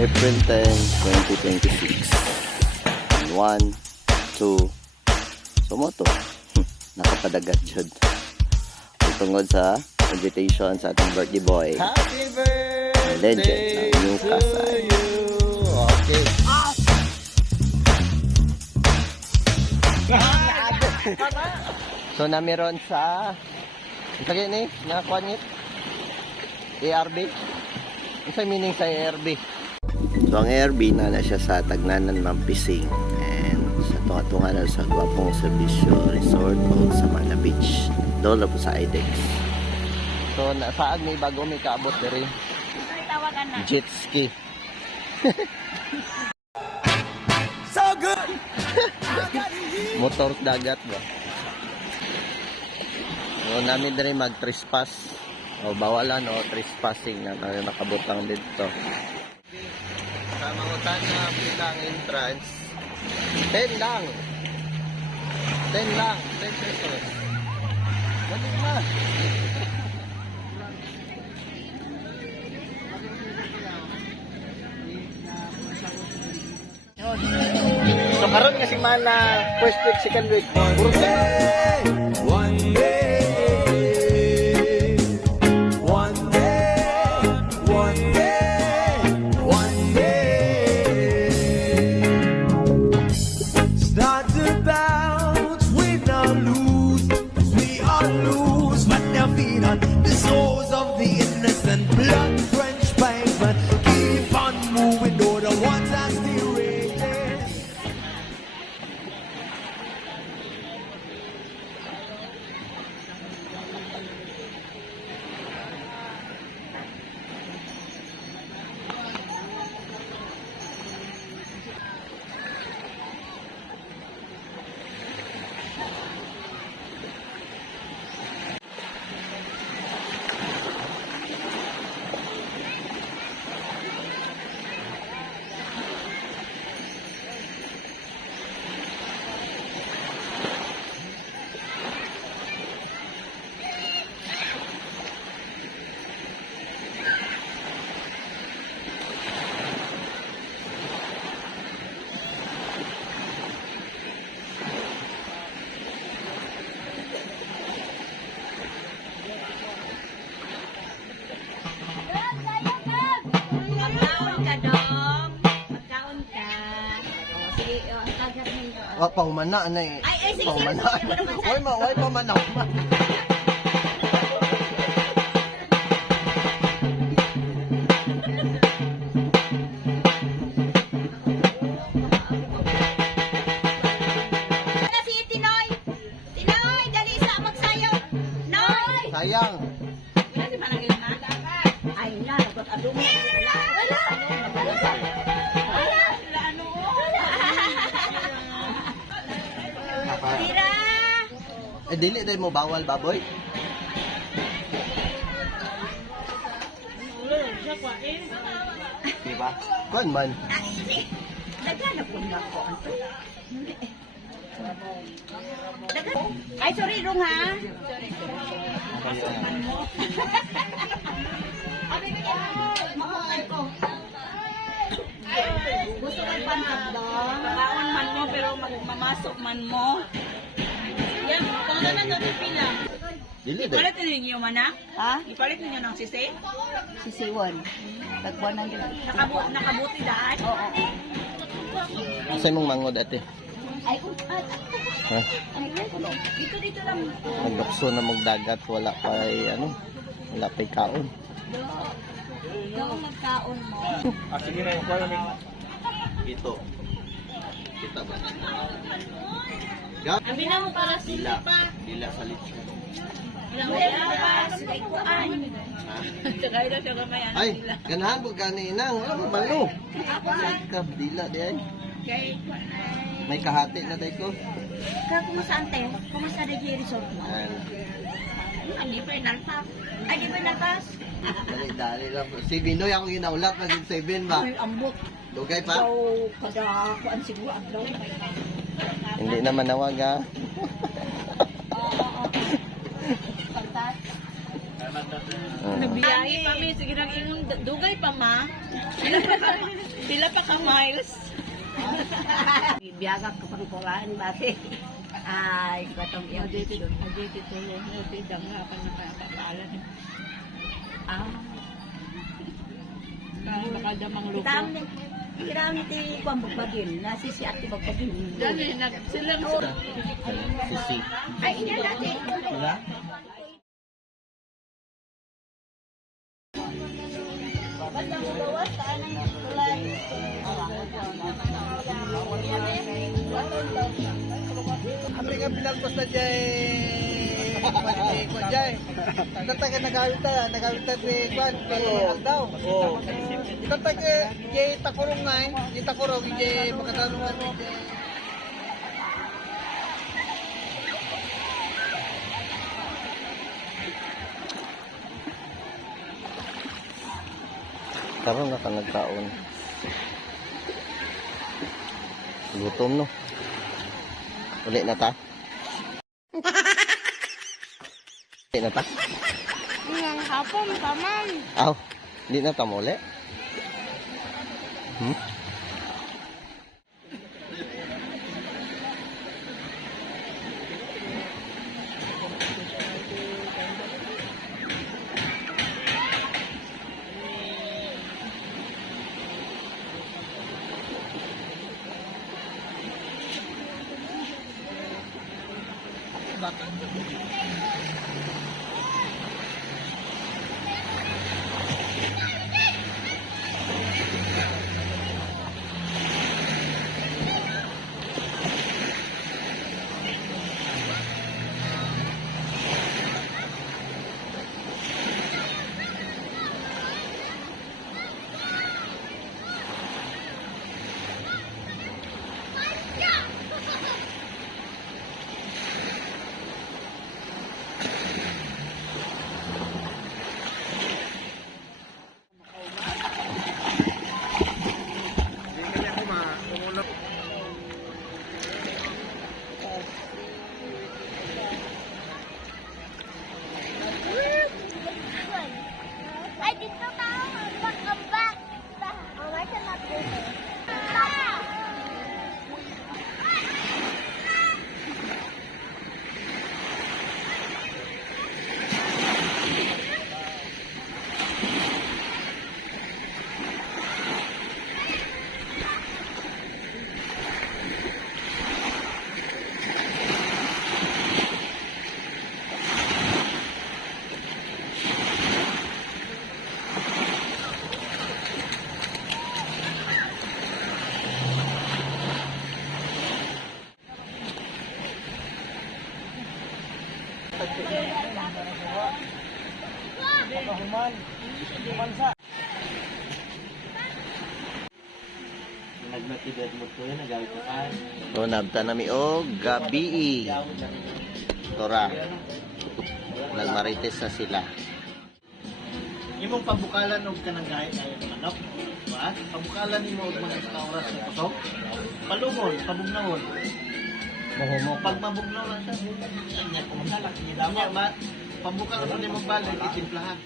April 10, 2026. 1, 2, sumoto. Nakapadagat jud. Tungod sa invitation sa ating birthday boy. Happy birthday! Legend ng Newcastle. Okay. So namiron sa kaya ni nakakuha niya ARB. Isa meaning sa ARB. So ang ARB na siya sa Tagnanan, Mampising, and sa tunga-tunga na sa Guwapong Servisyo Resort o sa Mala Beach. Doon po sa IDEX. So nasaan may bago may kaabot rin. Jet ski. So good! Motor dagat ba? So namin rin mag-trespass. O bawalan o trespassing na nakabutang dito. Sa mangutan na bilang entrance, 10 lang. 10 lang, 10 pesos. Galing na. So karon nga si Mana first week, second week. Puro One day, one day, one day, one day. Start to bounce, win or lose, we all lose, but they're feed on the souls of the innocent, blood-drenched pavement. Keep on moving, though the ones are still raging. Magkaon ka, Dong. Magkaon ka. O, sige, tagat ninyo. Wa pa umana na eh. Ay, sige, Pa sige, umana. sige, ano naman sa- Way pa man ako. Ano si Tinoy? Tinoy, dali sa magsayaw. Noy! Sayang. Ay, na, dapat adong. Wala. Wala. Ano? Tira! Eh dili dai mo bawal baboy. Diba? Kuan man. Dagan na po nga ako. Dagan. Ay, sorry, Rung, ha? Mahukay ko. Gusto ko ipantad doon. Kaon man mo pero mamasok man mo. Yan, kung na doon pila. Dili dai. Ipalit ninyo man na? Ha? Ipalit ninyo ng sisi? Si Siwan. Tagbuan ng yun. Nakabuti daan? Oo. Sa imong mangod ate. Ay, kung... Ha? Ay, dito lang. Naglukso na magdagat wala pa ano. Wala pa kaon. Yung magkaon mo. sige na yung kwala ni. Dito. Kita ba? Gap. Sabi na mo para Dila. Dila sa lechon. Tagay daw siya gamay. Ay, ganahan po gani inang. Wala mo balo. Kab dila di ay. Okay. May kahati na day ko. Kaya kumusta ante? Kumusta na yung resort mo? Ayan. Hindi pa inalpak. Ay, di ba inalpas? Dali lang po. Si Binoy ako ginaulat na 7 ba? Ay, ambot. Dugay pa? So, kada kuan siguro ang daw. Hindi naman nawag ha. Oo. Pagkat. Nabiyahe pa mi, sige nang ingon, dugay pa ma. Pila pa ka miles. Biyaga ka pang kuraan base. Ay, katong iyo. Aditi tulong, dang nga pa nakakapala. Makadamang lupo. Kirami ti kuang bagpagin, nasisi at bagpagin. Dali, silang Sisi. Ay, hindi dati. Wala? Kami nga pinagpos na dyan kwan dyan. Tatag nagawin ta ni kwan, kay Aldaw. Tatag jay takurong nga jay takurong, jay makatanungan ni jay. Karon na ka nagkaon. Gutom no. Uli na ta. Uli na ta. Nang hapon pa man. Aw, di na ta muli. Ay, dito tao. Magkambak. Mamay sa natin. So, nabta nami og gabi. Tora. Nagmarites na sila. Imong pabukalan og kanang gayet ayo manok. Wa? Pabukalan nimo og mga isang oras sa kusog. Palumon, pabugnawon. Pag mabugnaw lang siya, kanya kumakalak, gidama ba? Pabukalan mo nimo balik itimplahan.